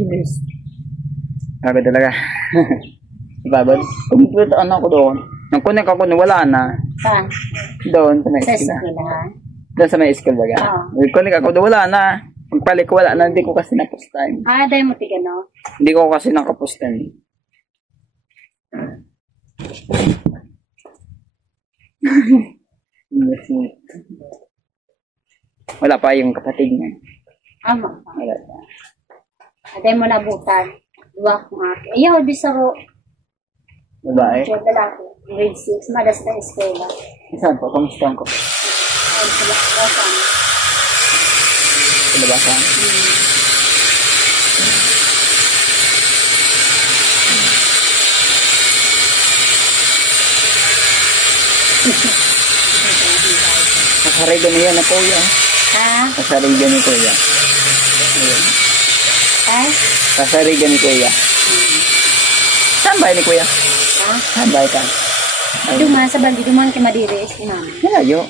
Yes. Sabi talaga. Babad. Kung ano ako doon. Nang kunik ako na wala na. Saan? Doon sa may Sa school. eskwela. Doon sa may school baga. Kunik ako doon wala na. Pagpalik wala na. Hindi ko kasi napostan. Dahil mo tiga, no? Hindi ko kasi nakapostan. Wala pa yung kapatid niya. Ama. Wala pa. Dahil mo nabutan. Duwa kong aki. Ayaw, di sa ro. Babae. Siya lalaki. Grade 6. Madas na eskwela. Saan po? Kamusta ko? Ayun, sa labasan. Sa labasan? Kasariga niya na kuya. Ha? Kasariga ni kuya. Ayan. Ay? Kasariga ni kuya. Saan ba ni kuya? Ha? Saan ba ka? Duman sa bandi, duman kay Madiris. Malayo.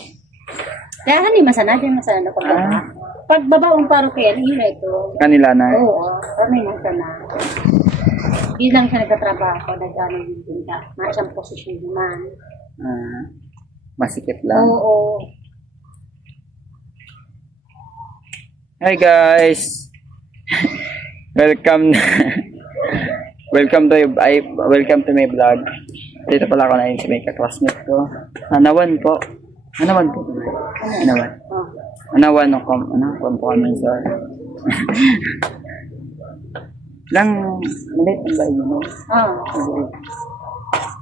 Kaya hani masana, di masana na pagbaba. Pagbabaong paro kaya, hila ito. Kanila na. Oo, kami na sana. Di lang siya nagtatrabaho, nag-ano yung tinda. Maasang posisyon naman. Masikip lang. Oo. Hi guys. Welcome. welcome to my vlog. Dito pala ako na yun sa may ka-classmate ko. Anawan po. Anawan po. Anawan. Anawan ako. Anawan po kami sa... Lang, maliit ang bahay mo.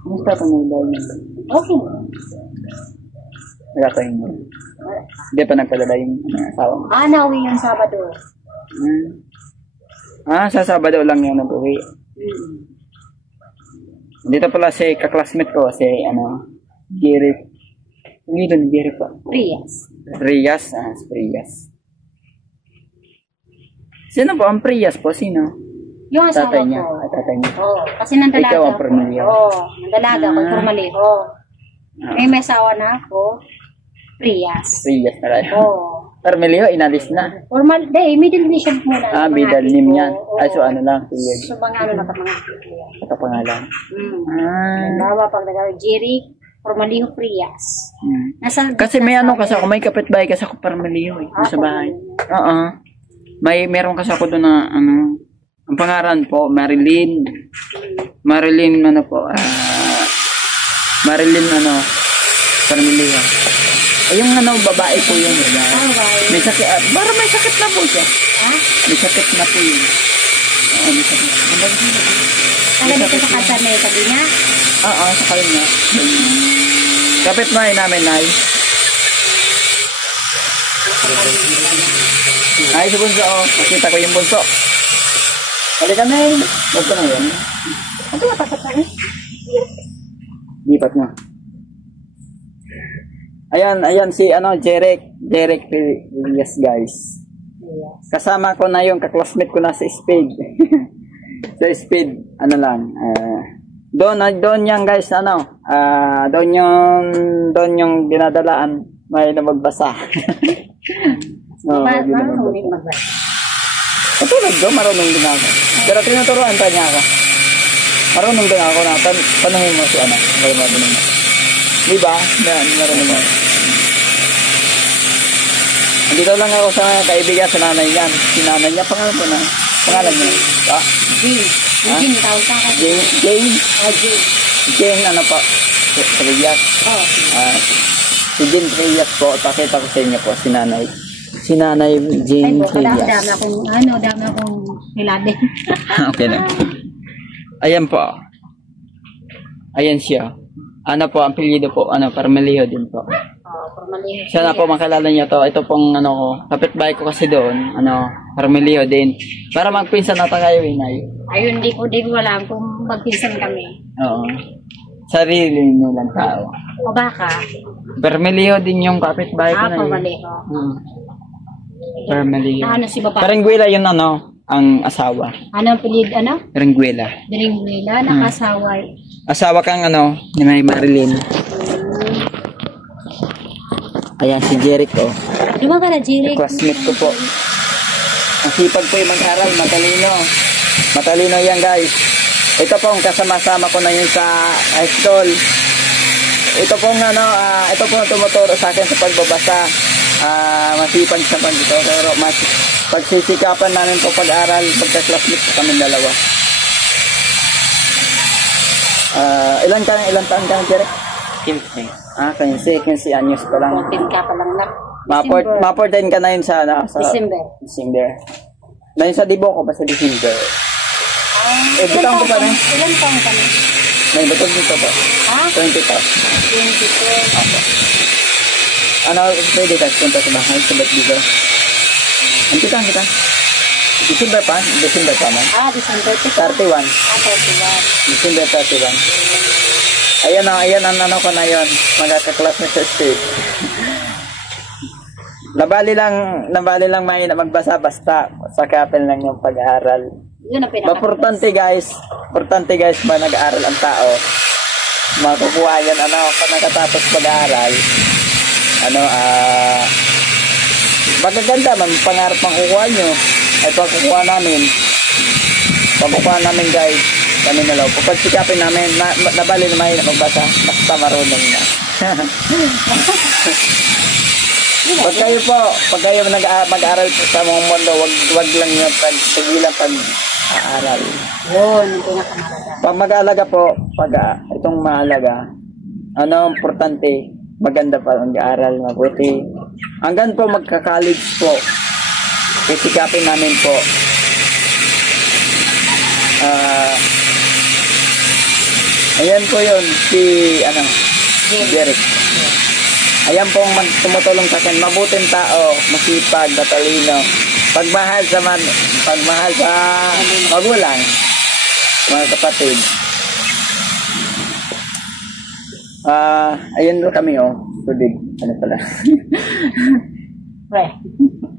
Kumusta pa may bahay mo? Okay. Nagkatayin mo. Hindi pa nagpadala yung asawa mo. Nawi yung Sabado. Sa Sabado lang yung nag-uwi. Dito pala si ka-classmate ko, si Jerry. Hindi doon, Jerry pa. Riyas. Si Riyas. Sino po ang Riyas po? Sino? Yung asawa tatay niya. ko. Tatay niya. Oo, kasi nandalaga. Ikaw ang Permelio. Oo, nandalaga ko, Formalejo. May asawa na ako, Riyas na rin. Oo. Permelio, inalis na. Formal, middle name muna. Middle name yan. So ano lang, tuwid. So mga ano na mga pangalan. Bawa pag nagawin, Jerry Formalejo Riyas. Kasi may kasi ako, may kapitbahay kasi ako Permelio sa bahay. Meron kasi ako doon na ang pangalan po, Marilyn Permelio. Yung babae po yung may sakit, para may sakit na po siya. May sakit na po yun. May sakit. Alam ito sa kasar na yung sabi niya? Sa kanya. Kapit na namin, Nay. Ay, sa bunso, nakita ko yung bunso. Halika na yun. Basta na yun. Ano ba papatay? Lipat na. Ayan si Derek Reyes, guys. Kasama ko na yung ka-classmate ko na sa Speed. Sa Speed, doon yan guys, doon yung dinadalaan, may namagbasa. Marunong magbasa. Katulad ko, marunong din ako. Pero tinuturuan pa niya ako. Marunong din ako na, panungin mo si marunong mo. Diba? Marunong mo. Andito lang ako sa kaibigan sa nanay niyan. Si nanay niya, pangalan niya. Jane, tawag sa akin. Jane? Jane, po? Reyes. Si Jane Reyes po, pakita ko sa inyo po, si nanay. Si nanay Jane Reyes. Dami akong nilabi. Okay na. Ayan po. Ayan siya. Ang apelyido po, Permelio din po. Formalejo. Sana po makilala niyo to. Ito pong kapitbahay ko kasi doon, Permelio din. Para magpinsan na tayo, Inay. Ayun, di ko alam kung magpinsan kami. Oo. Sarili niyo lang tao. O baka? Permelio din yung kapitbahay ko na yun. Formalejo. Permelio. Si babae? Perengguela yun ang asawa. Ang pilid, Perengguela. Perengguela, nakasawa. Asawa kang ni May Marilyn. Ayan si Jericho. Di ba ka na, Jericho? Classmate ko po. Masipag po yung mag-aral, matalino. Matalino yan guys. Ito pong kasama-sama ko na yun sa high school. Ito pong ito pong tumuturo sa akin sa pagbabasa. Masipag sa pagtuturo. Pagsisikapan namin po pag-aral, pagka-classmate sa kami dalawa. Ilan taon ka na, Jerek? 15. 15 anyos pa lang. 14 ka pa lang na. Ma-14 ka na yun sa December. Na yun sa Dibo ko pa sa December. Ilan Butang ko pa na. Ilan taong ka na? May butog dito ba? 20 pa. 22. Ako. Pwede ka punta sa bahay sa ba't dito? Ang kita. December pa man. December 31. 31. December 31. Ayan ang ko na yun. Magkakaklasmate sa state. Nabali lang may magbasa basta sa kapel lang yung pag-aaral. Yun ang pinaka. Importante guys, ba nag-aaral ang tao. Makukuha yan pag nakatapos pag-aaral. Magaganda man pangarap ang kukuha nyo. Ito ang kukuha namin. Pagkukuha namin guys, kami na lang. Pagsikapin namin, nabali na may magbasa, basta marunong na. Pag kayo mag-aaral sa mga mundo, wag lang yung pag-tigilan pag-aaral. Yun, ang pinakamahalaga. Pag mag-aalaga po, itong mahalaga, importante, maganda pa ang aaral, mabuti. Hanggang po magka-college po, isikapin namin po. Ayan po yun, si Derek. Ayan pong tumutulong sa akin, mabuting tao, masipag, matalino. Pagmahal sa magulang, mga kapatid. Ayan po kami Tubig. Ano pala?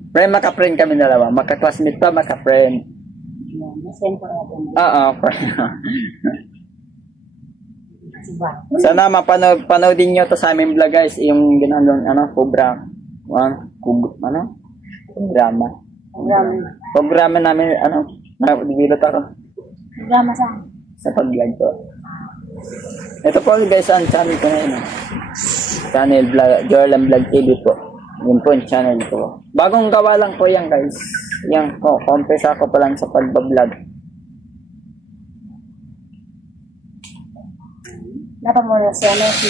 Friend, maka-friend kami dalawa. Maka-classmate pa, maka-friend. Oo, friend. Sana mapanoodin nyo to sa aming vlog guys. Yung ginanong programa namin, nabilot ako. Programa Sa pag-vlog ko. Ito po guys ang channel ko na yun. Channel vlog, Jorlan Vlog TV po. Yun po yung channel ko. Bagong gawa lang po yan guys. Yan po, kompesa ko pa lang sa pagbablog. Napamula si Ma'am. Si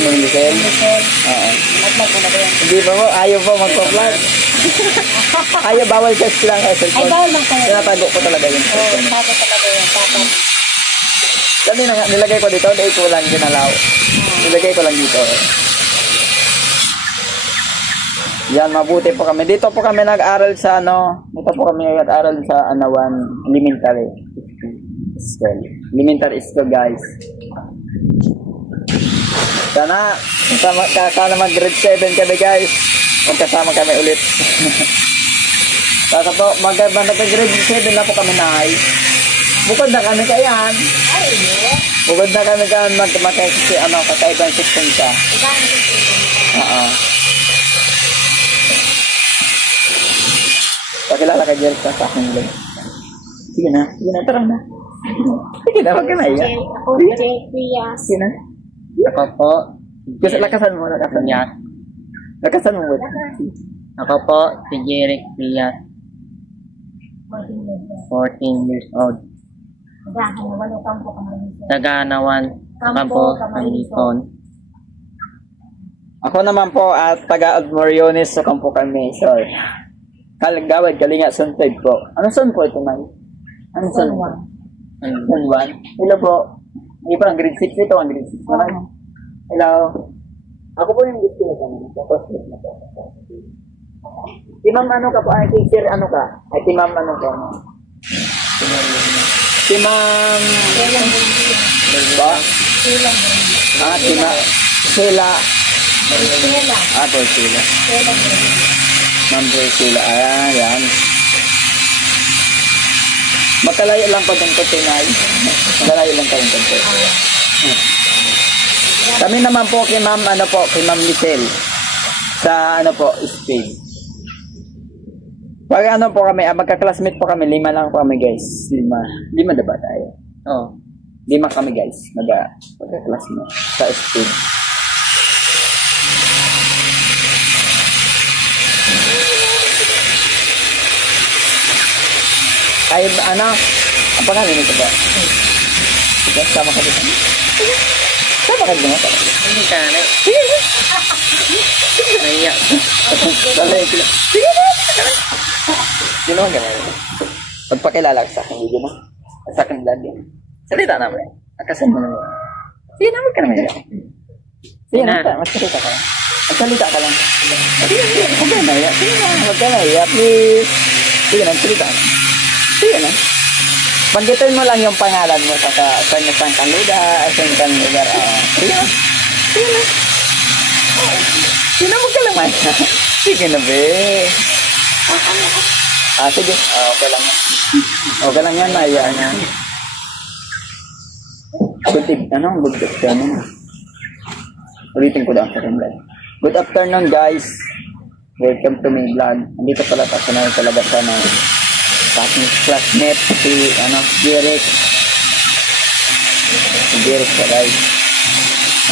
Ma'am Lisel? Oo. Hindi pa po, ayaw po magpa-vlog. Ayaw, bawal kasi lang sa cellphone. Ay, bawal lang kayo. Tinatago ko talaga yun. Oo, tago talaga yun. Tapos, Kasi nilagay ko dito, hindi ko lang ginalaw. Nilagay ko lang dito. Yan, mabuti po kami. Dito po kami nag-aral sa dito po kami nag-aral sa Anawan Elementary School. Elementary School guys. Sana mag-grade 7 kami guys. Magkasama kami ulit. Saka po, mag-grade 7 na po kami na high. Bukod na kami kayan. Bukod na kami kayan kakaibang section ka. Oo. Pakilala ka Jerry sa aking vlog. Sige na, tara na. Sige na, wag ka na iya. Sige na. Ako po. Kasi lakasan mo. Lakasan mo. Ako po, si Jeric Prias. 14 years old. Taganawan, Campo, Camilton. Ako naman po at taga-Admoriones sa Campo kami. Sorry. Gawad, Kalinga, Sunteg po. Ano son po ito, man? Ano son? Son 1. Hello po. Hindi pa, ang grade 6 ito. Ang grade 6 naman. Hello. Ako po yung gusto na kami. Tapos, si ma'am ka po? Ay, teacher ka? Ay, si ma'am ka? Si ma'am... Ba? Si ma'am... Sila. Sila. Ma'am Priscilla. Ayan. Magkalayo lang pa itong konti na. Magkalayo lang pa yung konti. Kami naman po kay Ma'am, kay Ma'am Michelle. Sa Spain. Pag po kami, magka-classmate po kami, 5 lang po kami guys. 5 na ba tayo? Oo. 5 kami guys, magka-classmate sa Spain. Ay, ang pangalan nito ba? Sige, sama ka dito. Sama ka dito. Hindi ka na. Naiya. Sige na. Sino ang gano'n? Pagpakilala ka sa akin, hindi mo? Sa akin lagi. Salita naman. Nakasan mo naman. Sige na, huwag ka naman yan. Sige na, magsalita ka lang. Magsalita ka lang. Sige na, huwag ka na. Sige na, huwag ka na. Please. Sige na, magsalita ka. Sige na. Banggitin mo lang yung pangalan mo sa kanya kang lugar, sa kang lugar. Sige na. Sige na. Sige na, huwag ka lang. Sige na, be. Sige. Okay lang. Okay lang yan, Maya. Good afternoon. Ulitin ko lang sa rin, guys. Good afternoon, guys. Welcome to my vlog. Andito pala na talaga sa aking classmate, si Derek. Si Derek pa, guys.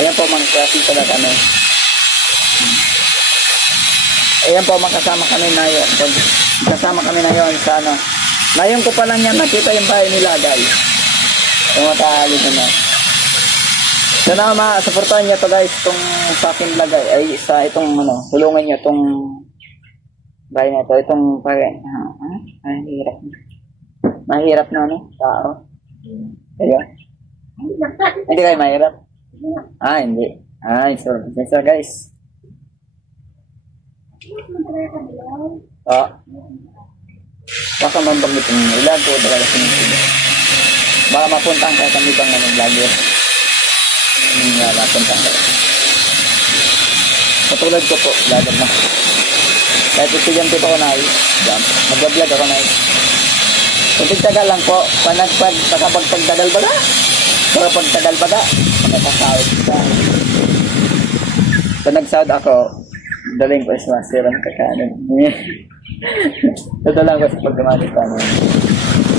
Ayan po, mga klase pala kami. Ayan po, makasama kami na yun. Kasama kami na yun sa Ngayon ko pa lang yan nakita yung bahay nila, guys. Yung matahali na. Sana ma-supportahan niya to, guys, itong sa akin vlog ay sa itong tulungan niyo itong bahay na ito. Itong mahirap. Mahirap na tao. Ayun. Hindi kayo mahirap? Hindi. Sorry, guys. Baka mambanggit yung ilag ko talaga sinusunod. Baka mapuntahan kayo kami bang vlogger. Mapuntahan kayo. Patulad ko po, vlogger na. Kahit estudyante pa ako mag-vlog ako Pagtagal lang po, nakapagtagal baga. Nakapagtagal baga, nakasahod ka. Pag nagsahod ako, daling ko sa masirang kakanan. Ito lang ko sa paggamit pa naman.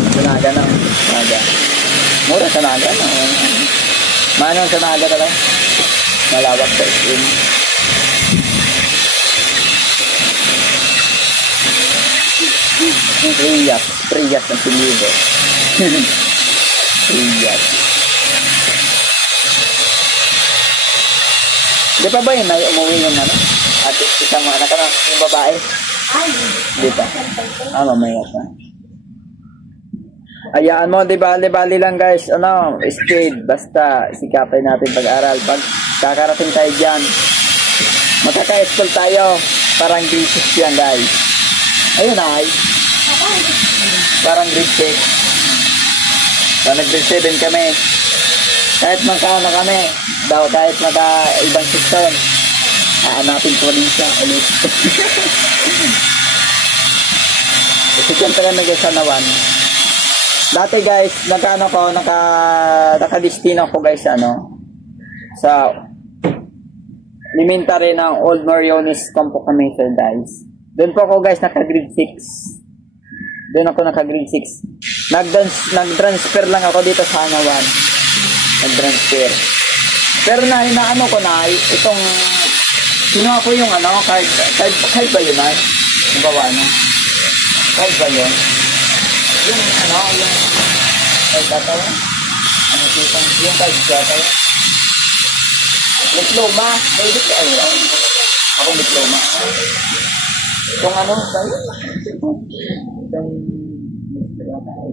Sanaga ng sanaga. Mura sanaga. Manong sanaga talaga. Malawak sa skin. Priyas ang pilido. Priyas. Di pa ba yun na umuwi yung at isang anak ka yung babae? Di pa. Mamaya pa. Ayaan mo, di bali lang guys, speed, basta sikapin natin pag-aral. Pag kakarating tayo dyan, makaka-school tayo, parang grade 6 yan guys. Ayun ay, parang grade 6. So, nag-grade 7 kami. Kahit kami, kahit ibang section, aanapin ko rin siya ulit. Kasi siyempre nag-isanawan. Dati guys, nakadestino ko guys, sa elementary ng Old Mariones Campo Commission guys. Doon po ako guys, naka-grade 6. Doon ako naka-grade 6. Nag-transfer lang ako dito sa Anawan. Nag-transfer. Pero naano ko na, itong kinuha ko yung card ba yun ay? Yung bawa card ba yun? Yung card data yun? Yung card data yun? Diploma? Pwede ka ayun. Akong diploma. Itong ba yun? Itong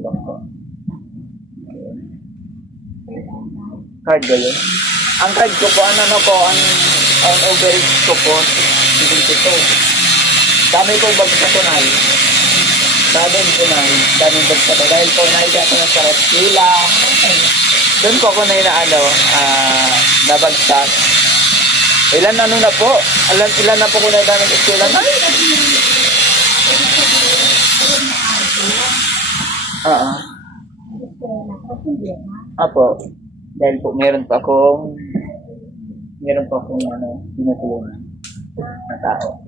ibang ko. Card ba yun? Ang card ko po, ang overage ko po, hindi ito. Dami ko bagsatunay. Daming bagsatunay. Dahil po naiga ko ng Sarasila. Doon ko ako nabagsak. Ilan na po? Ilan na po ko na ng eskwela na? Apo. Dahil po meron pa akong meron po akong tinutulungan na tao.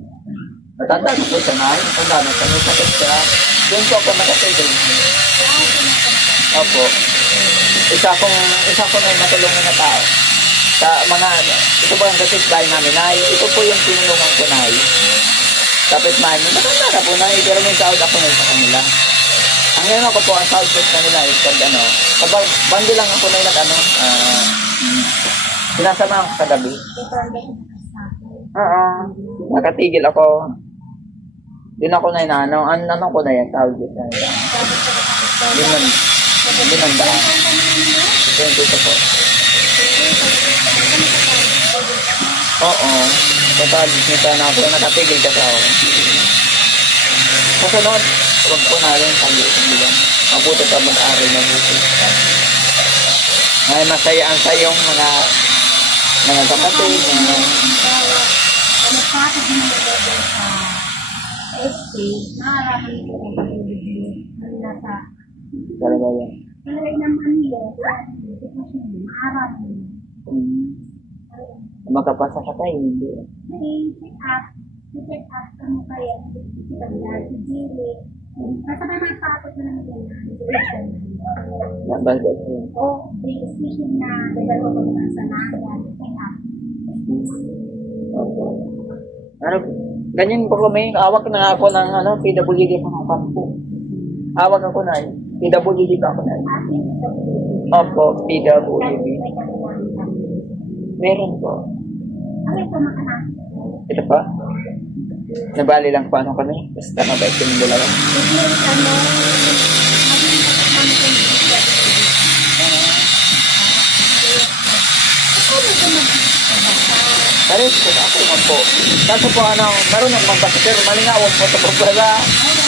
Matanda na po siya na, matanda na siya, may sakit siya. Doon po ako nakatigil. Opo. Isa ko na matulungan na tao. Sa mga, ito po ang kapitbahay namin, Nay. Ito po yung tinulungan ko, Nay. Kapitbahay mo, matanda na po, Nay. Pero may sahod ako na sa kanila. Ang ngayon ako po, ang sahod ko sa kanila is pag bandi lang ako na yung sinasama ako sa gabi. Oo. Nakatigil ako. Doon ako na inaano. Ano ko na yan, tawag ko na yan. Limandaan. Ito ito po. Oo. Total, nita na ako. Nakatigil ka sa ako. Kasunod, huwag po na rin pag mabuti pa mag-aaral mabuti. Ay, masaya ang sayong mga kapatid. Talaga yan. Makapasa ka tayo, hindi. Ano, ganyan po kami, awak na ako ng PWD pa ng kampo. Awak ako na PWD pa ako na Opo, PWD. Meron po. Ito pa? Nabali lang po ano kami. Basta mabait kami dalawa. Pares po ako naman po. Kaso po marunong magbasa pero malingawin po ito po pala.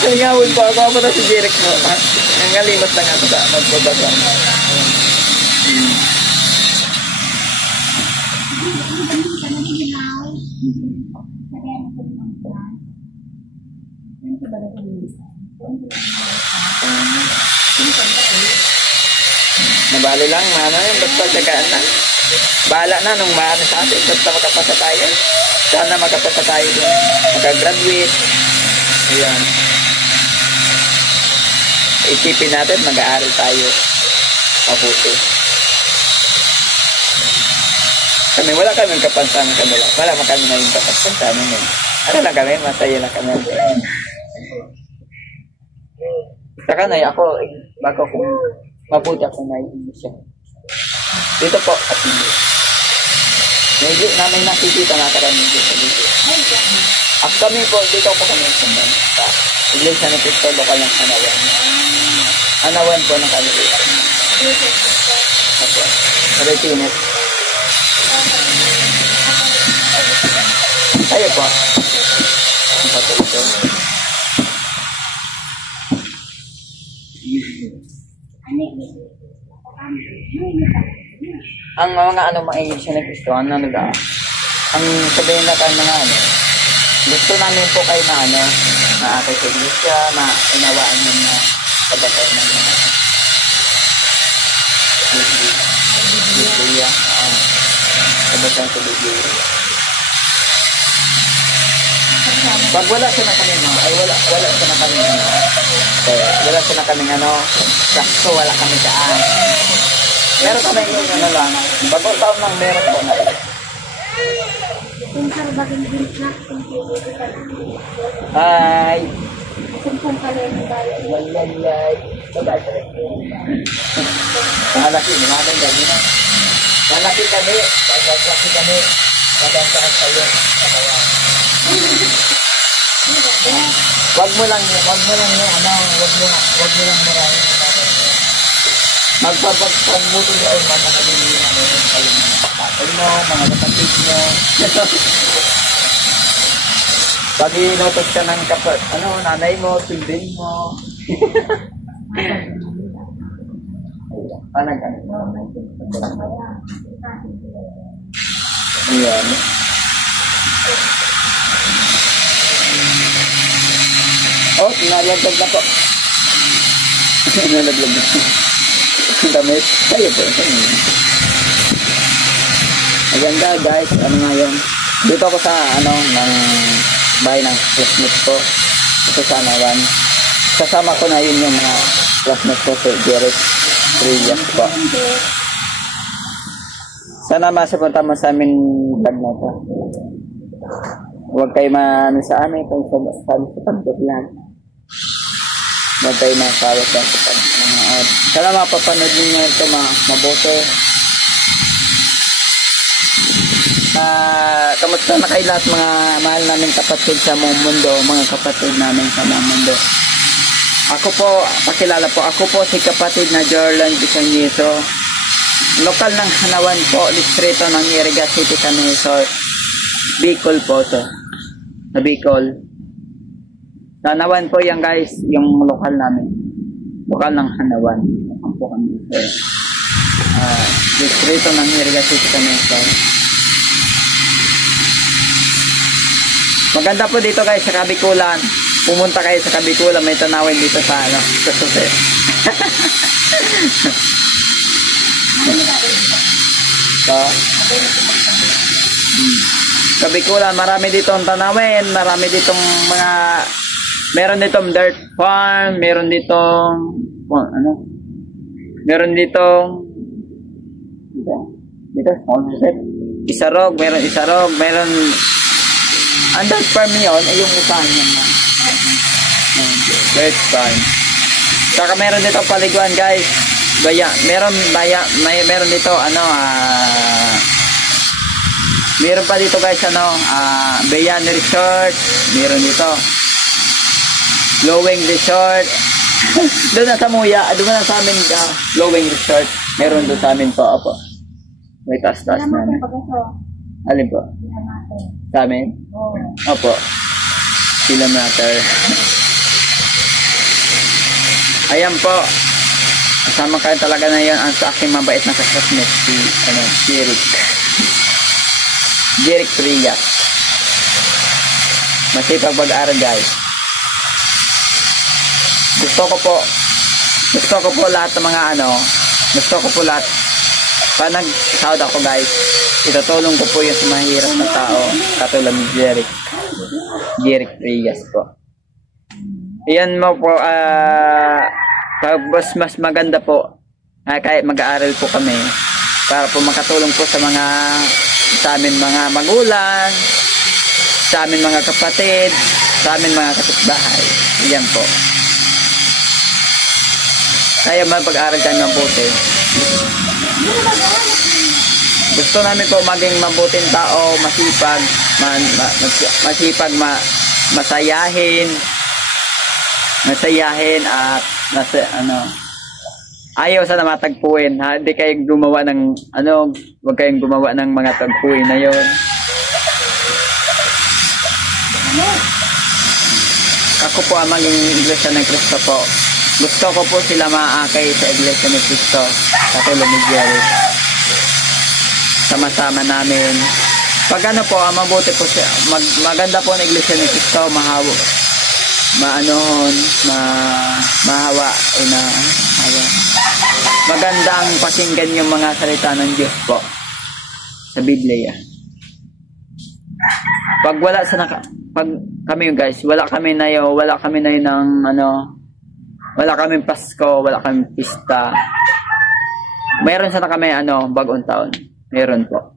Malingawin po ako na si Jeric mo. Nangalimot lang ako sa magbabasa. Nabali lang, yun, basta tsagaan na. Bahala na nung maano sa atin, basta makapasa tayo. Sana makapasa tayo dun. Makagraduate. Ayan. Isipin natin, mag-aaral tayo. Mabuti. Kami, wala kami kapansanan kami lang. Wala kami na yung kapansanan yun. Ano lang kami, masaya lang kami. Saka na, ako, bago kung mabuti ako na siya. Dito po, at hindi. Medyo namin nakikita na kami dito. At kami po, dito po kami sa Iglesia ni Cristo, lokal ng Anawan. Anawan po ng Kalilitan. Apo, Retinet. Tayo po. Ang patuloy. Ang mga mga Iglesia ni Cristo, ang sabihin na tayo mga gusto namin po kayo na maakay sa Iglesia, mainawaan nyo na kabatay ng mga Biblia, kabatay sa Biblia. Pag wala siya na kami wala siya na kami wala siya na kami sakto, wala kami saan. Meron kami yung lang, bagong taon lang meron po na. Hi! Lalay! Malaki, lumagan kami na. Malaki kami, magantaan kayo. Wag mo lang maraming magpapagpamuto doon mga kalilihan namin kayo mga tatay mo, mga kapatid mo. Pag inotos ka ng nanay mo, sundin mo. Anong ka? Ayan. Oh, nalagdag na po. Nalagdag na. Damit. Kayo po. Maganda guys, ano nga yun. Dito ako sa ng bahay ng classmate ko. Ito sa Anawan. Kasama ko na yun yung mga classmate ko si Jeric Trias po. Sana masupunta mo sa amin vlog na to. Huwag kayo maano sa amin kung sa pag-vlog. Huwag kayo makawat sa pag-vlog. Sana mapapanood ninyo ito mabuti. Kamusta na kayo lahat mga mahal namin kapatid sa buong mundo, mga kapatid namin sa buong mundo. Ako po, pakilala po, ako po si kapatid na Jorlan Bisanyeso. Lokal ng Hanawan po, distrito ng Iriga City, Canesor. Bicol po to. Sa Bicol. Sa Hanawan po yan guys, yung lokal namin. Lokal ng Hanawan. Lokal po kami. Distrito ng Iriga City, Canesor. Maganda po dito guys sa Kabikulan. Pumunta kayo sa Kabikulan, may tanawin dito sa sa Suset. Kabikulan, marami ditong tanawin, marami ditong mga meron ditong dirt farm, meron ditong meron ditong isarog, meron ang dirt farm yun ay yung usahan niya. Dirt farm. Saka meron dito paliguan guys. Meron dito meron pa dito guys Bayan Resort. Meron dito Glowing Resort. Doon na sa Muya, doon na sa amin Glowing Resort. Meron doon sa amin po apo. May taas-taas na. Alin po? Sa amin? Opo. Sila matter. Ayan po. Kasama kayo talaga na yun ang sa aking mabait na kasasmate si Jeric Trias. Masipag pag-aaral guys. Gusto ko po lahat ng mga gusto ko po lahat pa nag-sahod ako guys. Itutulong ko po yung sa mahirap na tao katulad ni Jeric Trias po. Iyan mo po mas maganda po kahit mag-aaral po kami para po makatulong po sa amin mga magulang, sa amin mga kapatid, sa amin mga kapitbahay. Iyan po. Kaya mag-aaral tayo mabuti. Gusto namin po maging mabuting tao, masipag, masayahin at ayaw sana matagpuin. Hindi kayong gumawa ng huwag kayong gumawa ng mga tagpuin na yon. Ako po ang maging Iglesia ng Cristo po. Gusto ko po sila maakay sa Iglesia ng Cristo katulad ni Jerry. Sama-sama namin. Pag po, mabuti po siya. Maganda po ang Iglesia ng Cristo, mahawa. Magandang pakinggan yung mga salita ng Diyos po sa Biblia. Pag kami guys, wala kami na wala kaming Pasko, wala kaming pista. Mayroon sana kami bagong taon. Meron po.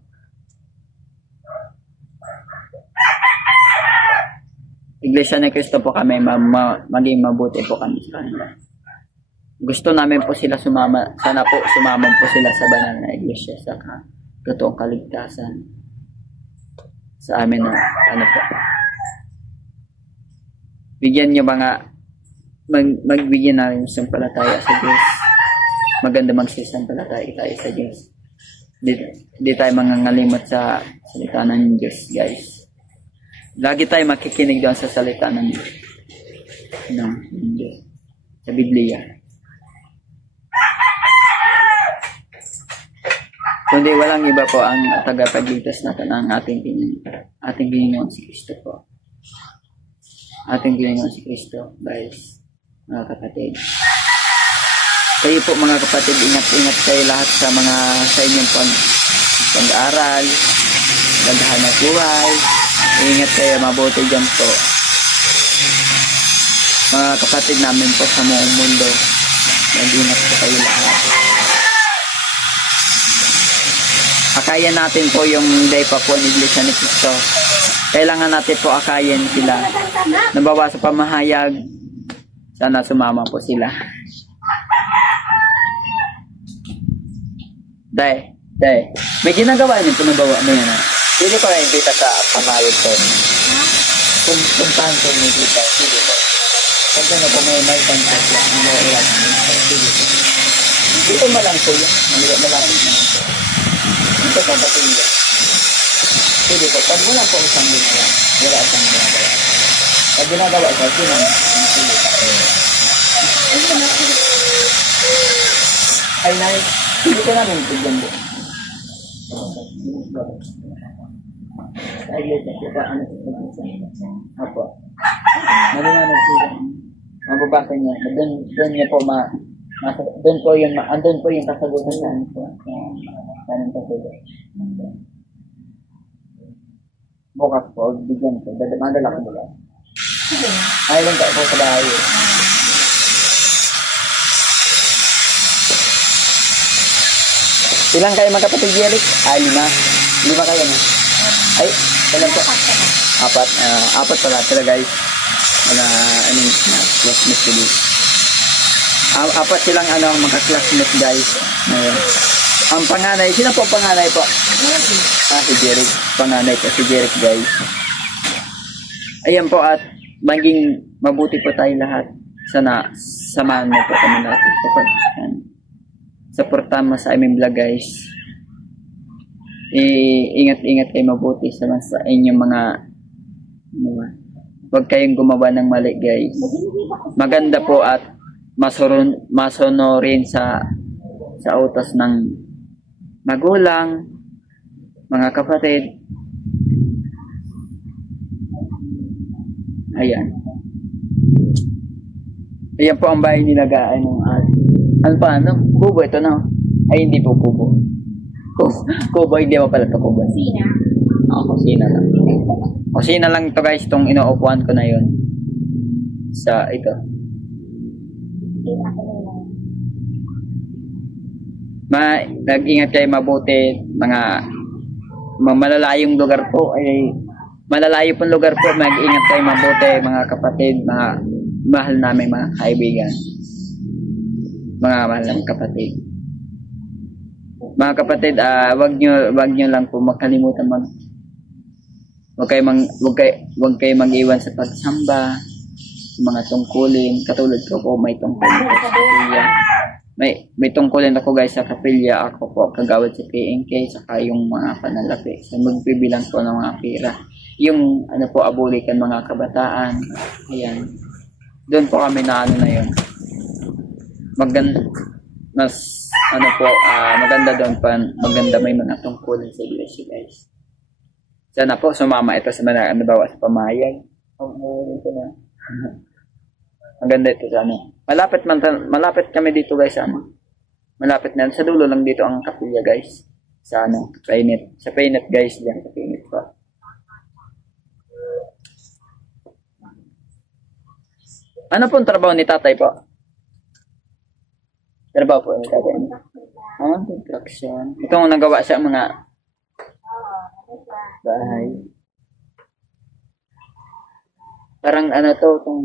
Iglesia ni Cristo po kami, maging mabuti po kami sa kanila. Gusto namin po sila sumama, sana po sumama po sila sa banal na iglesia sa totoong kaligtasan sa amin na po. Bigyan niyo magbigyan namin ng sampalataya sa Diyos. Maganda magsisampalataya tayo sa Diyos. Di tayo mangangalimot sa salita ng Diyos, guys. Lagi tayo makikinig doon sa salita ng Diyos. Sa Biblia. Kundi walang iba po ang tagapagligtas natin ang ating Panginoon si Kristo po. Ating Panginoon si Kristo, guys. Mga kapatid. Kayo po mga kapatid, ingat-ingat kayo lahat sa inyong pag-aaral, paghanap buhay. Ingat kayo, mabuti dyan po. Mga kapatid namin po sa buong mundo, mag-ingat po kayo lahat. Akayan natin po yung day pa po ng Iglesia ni Cristo. Kailangan natin po akayin sila. Nabawa sa pamahayag, sana sumama po sila. Day, may ginagawa niyo po, nabawa mo yan ha. Hindi ko na imbita sa pamahayag po. Kung saan po may dito, hindi po. Pag na po may contact lang, dito mo lang po yan. Malapit na po. Ito sa Batinga. Sige po, pag wala po isang ginagawa, wala isang ginagawa. Pag ginagawa ko, ay, nai, hindi ko namin tigyan po. Ay, late po pa, ano po. Apo. Maliwanag po yan. Mababasa niya. Doon niya po doon po yung kasagutan sa ano po. Anong kasagutan? Bukas po, bigyan ko. Madala ko nila. Ay, lang po sa bahay. Ilang kayo magkapatid, Eric? Ay, 5. 5 kayo, no? Ay, ilan po? 4. 4 pala sila, guys. Classmate ko dito. 4 silang mga-classmate, guys. Ngayon. Ang panganay, sino po ang panganay po? Si Jeric. Panganay po si Jeric, guys. Ayan po, at maging mabuti po tayo lahat. Sana samahan mo po kami natin. Supportan mo sa aming vlog, guys. Ingat-ingat kayo mabuti sa inyong mga huwag kayong gumawa ng mali, guys. Maganda po at masonorin sa utos ng magulang, mga kapatid. Ayan. Ayan po ang bahay nila, kubo ito na. Ay, hindi po kubo. Kubo, hindi mo pala ito kubo. Kusina. Kusina lang. Kusina lang ito, guys, itong inuupuan ko na yun. Sa ito. Nag-ingat kayo mabuti, malalayong lugar po, malalayo pong lugar po, mag-ingat kayo mabuti, mga kapatid, mga mahal namin mga kaibigan, mga mahal namin kapatid. Mga kapatid, wag nyo lang po makalimutan wag kayo mag-iwan sa pagsamba, sa mga tungkulin. Katulad ko po, may tungkulin ko sa kapilya. May tungkulin ako, guys, sa kapilya. Ako po kagawad sa PNK, saka yung mga panalapi. So, magbibilang po ng mga pira. Yung abulikan mga kabataan. Ayan. Doon po kami na yun. Maganda doon pa. Maganda may mga tungkulin sa iglesia, guys. Sana po sumama ito sa mga bawa sa pamayag. Maganda ito sa malapit kami dito, guys, malapit na sa dulo lang dito ang kapilya, guys, sa Painet, guys, diyan sa Painet pa. Ano po ang trabaho ni tatay po? Trabaho po ni tatay. Construction. Ito ang nagawa sa mga bahay. Parang itong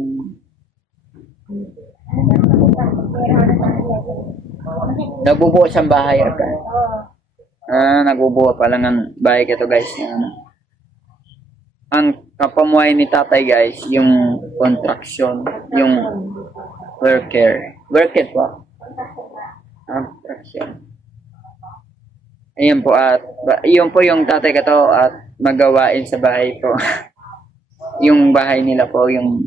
nagbubuo siyang bahay agad. Nagbubuo pa lang ang bahay ito, guys. Ang kapamuhay ni tatay, guys, yung construction, yung worker po. Construction. Ayan po, at yun po yung tatay ko to, at magawain sa bahay po. Yung bahay nila po, yung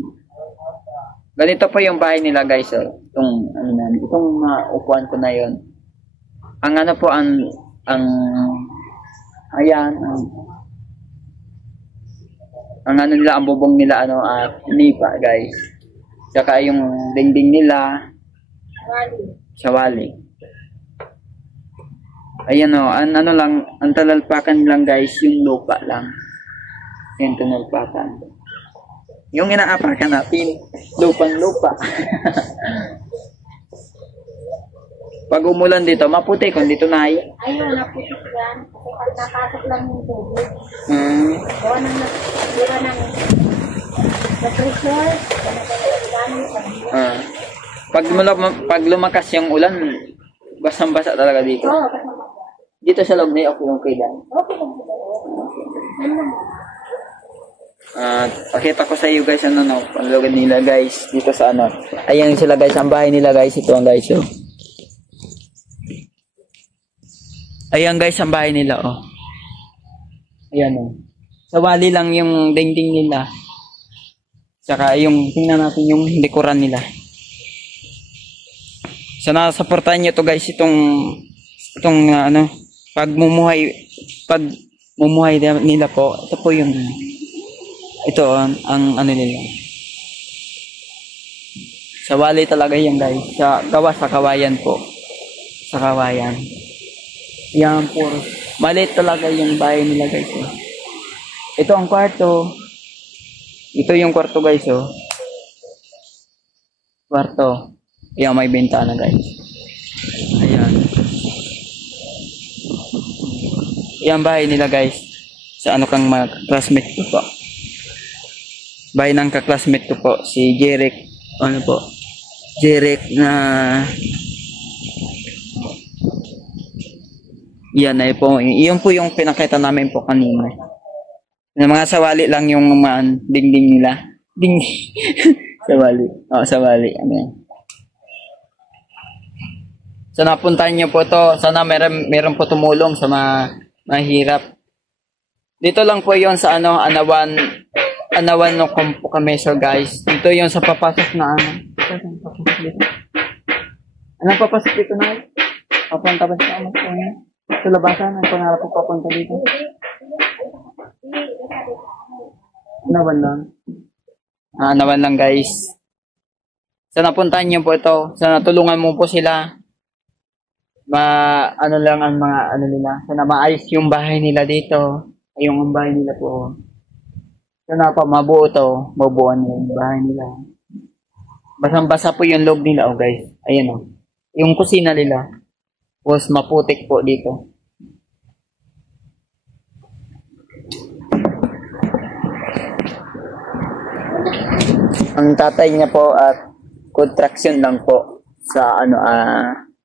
ganito po yung bahay nila, guys. Itong upuan ko na yun. Ang nila, ang bubong nila, nipa, guys. Saka yung dingding nila, sawali. Ayan o, ano lang, ang talalpakan lang guys, yung lupa lang. Yung talalpakan. Yung inaapakan natin, lupang-lupa. Pag umulan dito, maputi kung dito na ay. Ayun, naputik yan. Kasi pag napasok lang yung tubig, gawa ng pressure, Pag lumakas yung ulan, basang-basa talaga dito. oo, Dito sa loob na okay lang. okay lang sila. Ano lang. Pakita ko sa iyo guys, ang lugar nila guys, dito sa ano. Ayan sila guys, ang bahay nila guys, ito ang guys, oh. Ayan guys, ang bahay nila, oh. Ayan, oh. Sa wali lang yung dingding nila. Saka yung, tingnan natin yung dekoran nila. Sana supportahan nyo to guys, itong pag mumuhay nila po, ito po yung, ito ang ano nila. Sa wali talaga yan guys, sa kawayan po. Sa kawayan. Yan po. Maliit talaga yung bahay nila guys. Oh. Ito ang kwarto. Ito yung kwarto guys. Oh. Kwarto. Yan, may bintana guys. Ayan. Yan bahay nila guys. Sa ano kang mga classmate ko po. Bahay ng kaklasmate ko po. Si Jeric. Ano po? Jeric na... Yan ay po. Iyon po yung pinakita namin po kanina. Yung mga sawali lang yung mga dingding nila. Dingding. Sawali. Sawali. Ano yan. So napuntahan nyo po to. Sana meron po tumulong sa mga mahirap. Dito lang po yon sa Anawan no po kami. So guys, dito yung sa papasok na Anong papasok dito na? Papunta ba sa ano po niya? Sa labasan, ang pangarap ko papunta dito. Anawan lang. Anawan lang guys. Sana puntahan nyo po ito. Sana tulungan mo po sila. Ano lang ang mga nila. Sana maayos yung bahay nila dito. Yung bahay nila po. Sana pa mabuo to. Mabuuan yung bahay nila. Basang-basa po yung loob nila guys. Ayan o. Yung kusina nila. Was maputik po dito. Ang tatay niya po at contraction lang po sa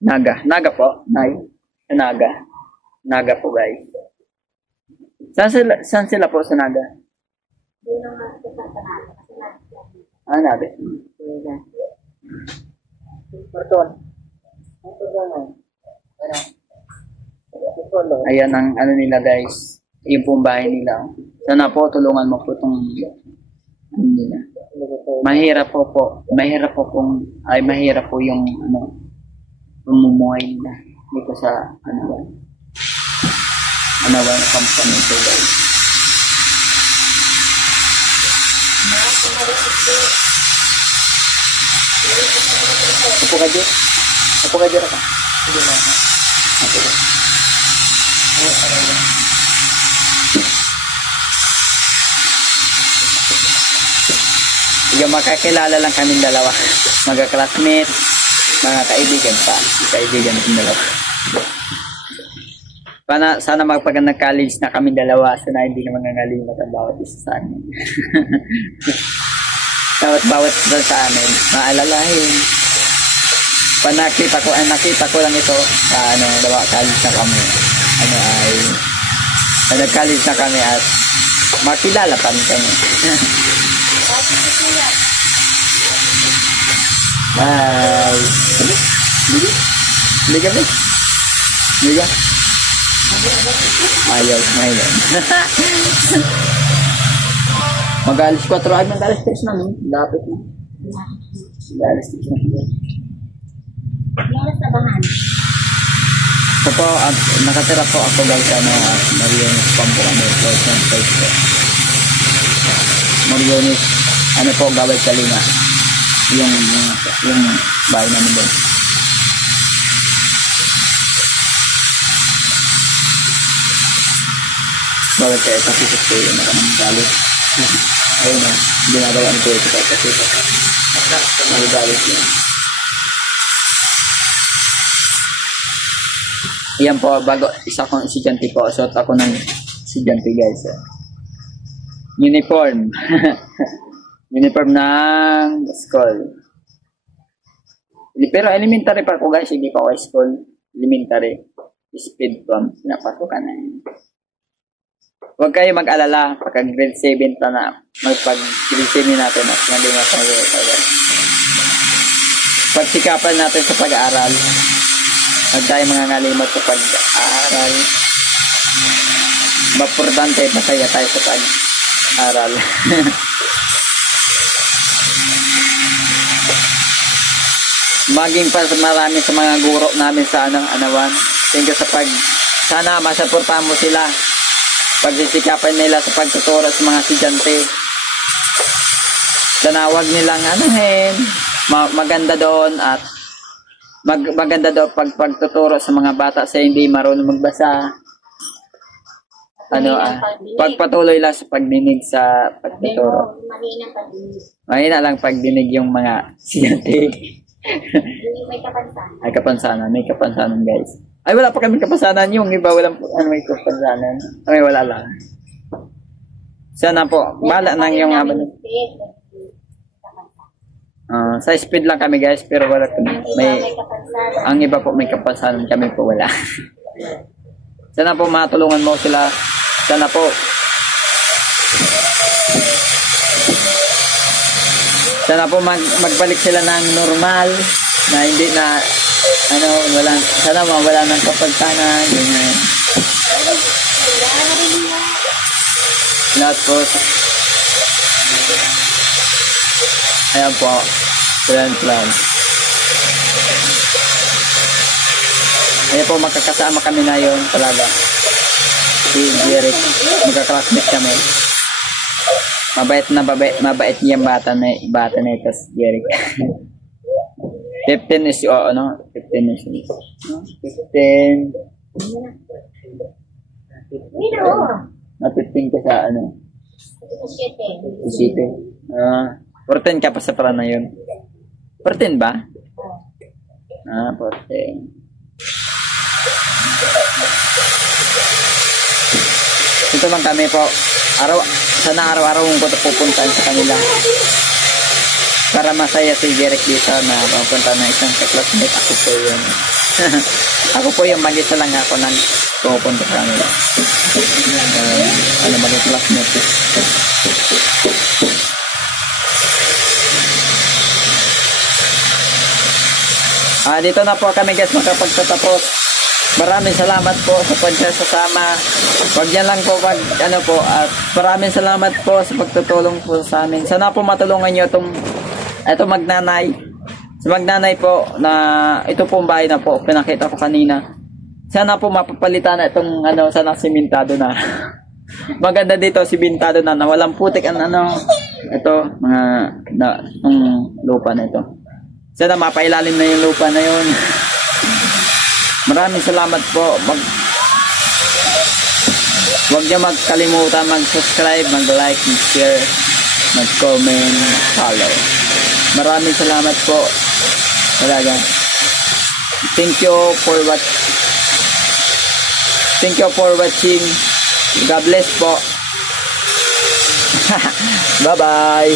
Naga. Naga po, Nay. Naga. Naga po guys. Saan sila po sa Naga? Naga. Parton. Ayan ang nila guys. Yung pong bahay nila. Sana po tulungan mo po itong nila. Mahirap po yung pamumuhay nila dito sa Anawan company ito guys. Upo ka dyan. Upo ka dyan ka. Yung makakilala lang kaming dalawa. Magka-classmate, mga kaibigan pa. Kaibigan ng dalawa. Sana magpag nag-college na kaming dalawa. Sana hindi naman nangalimot ang bawat isa sa amin. Bawat isa sa amin. Maalalahin. Nakita ko lang ito sa college na kami. Nag-college na kami at makilala pa rin kami. Bye. Hindi ka ba? Hindi ka? Ayaw. Mag-alis 4 ay mag-alis 3 na. Dapat na. Mag-alis 3 na. Meron sa bahan. Opo, nakatira po ako guys Mariones Pampanga Mariones po Gawad Kalinga yung bahay namin doon. Bawal kayo kasi sa school na kami galit. Ayun na, ginagawa ni Kuya Kuya kasi magalit yun. Yan po, bago isa kong estudyante po. Suot ako ng estudyante guys. Uniform. Uniform ng school. Pero elementary pa ako guys, hindi pa ako school. Elementary. Speed bump. Napasukan na yun. Huwag kayo mag-alala. Pagka grade 7 pa na, magpag-grade 7 natin at hindi masagot. Pagsikapan natin sa pag-aaral. Huwag tayo mangangalimot sa pag-aaral. Mapurtante, masaya tayo sa pag-aaral. Maging pa marami sa mga guro namin sa Anawan. Thank you sa sana masuportahan mo sila. Pagsisikapan nila sa pagtuturo sa mga estudyante. Sana wag nilang maganda doon at maganda daw pagtuturo sa mga bata sa hindi marunong magbasa. Pagpatuloy lang sa pagdinig sa pagtuturo. Mahina lang pagdinig yung mga estudyante. May kapansanan guys. Ay, wala pa kami kapansanan. Yung iba walang may kapansanan. Ay, wala lang. Sana po, bala nang yung sa speed lang kami guys, pero wala ang iba po may kapansanan, kami po wala. Sana po matulungan mo sila. Sana po magbalik sila ng normal na hindi na sana mawala ng kapansanan, ganyan. Lahat po. Ayan po. Plan. Ayan po, magkakasama kami na yun talaga. Si Jeric, magka-classmate kami. Mabait niyang bata na ito si Jeric. 15 is, 15 is, 15. Na 15 ka sa 7. 14 ka pa sa para na yun. 14 ba? 14. Ito lang kami po. Sana araw-araw ko pupuntahan sa kanila. Para masaya si Jeric dito na pupunta ng isang classmate. Ako po yun. Ako po yung mag-isa lang ako nang pupunta sa kanila. Maging classmate. Dito na po kami guys makapagtatapos. Maraming salamat po sa pagsasama. Wag yan lang po at maraming salamat po sa pagtutulong po sa amin. Sana po matulungan niyo itong magnanay. Sa magnanay po na ito pong bahay na po pinakita ko kanina. Sana po mapapalitan na itong sana simentado na. Maganda dito simentado na walang putik ito mga lupa na ito. Sana mapailalim na yung lupa na yun. Maraming salamat po. Huwag niyo magkalimutan mag-subscribe, mag-like, mag-share, mag-comment, follow. Maraming salamat po. Talaga. Thank you for watching. God bless po. Bye-bye.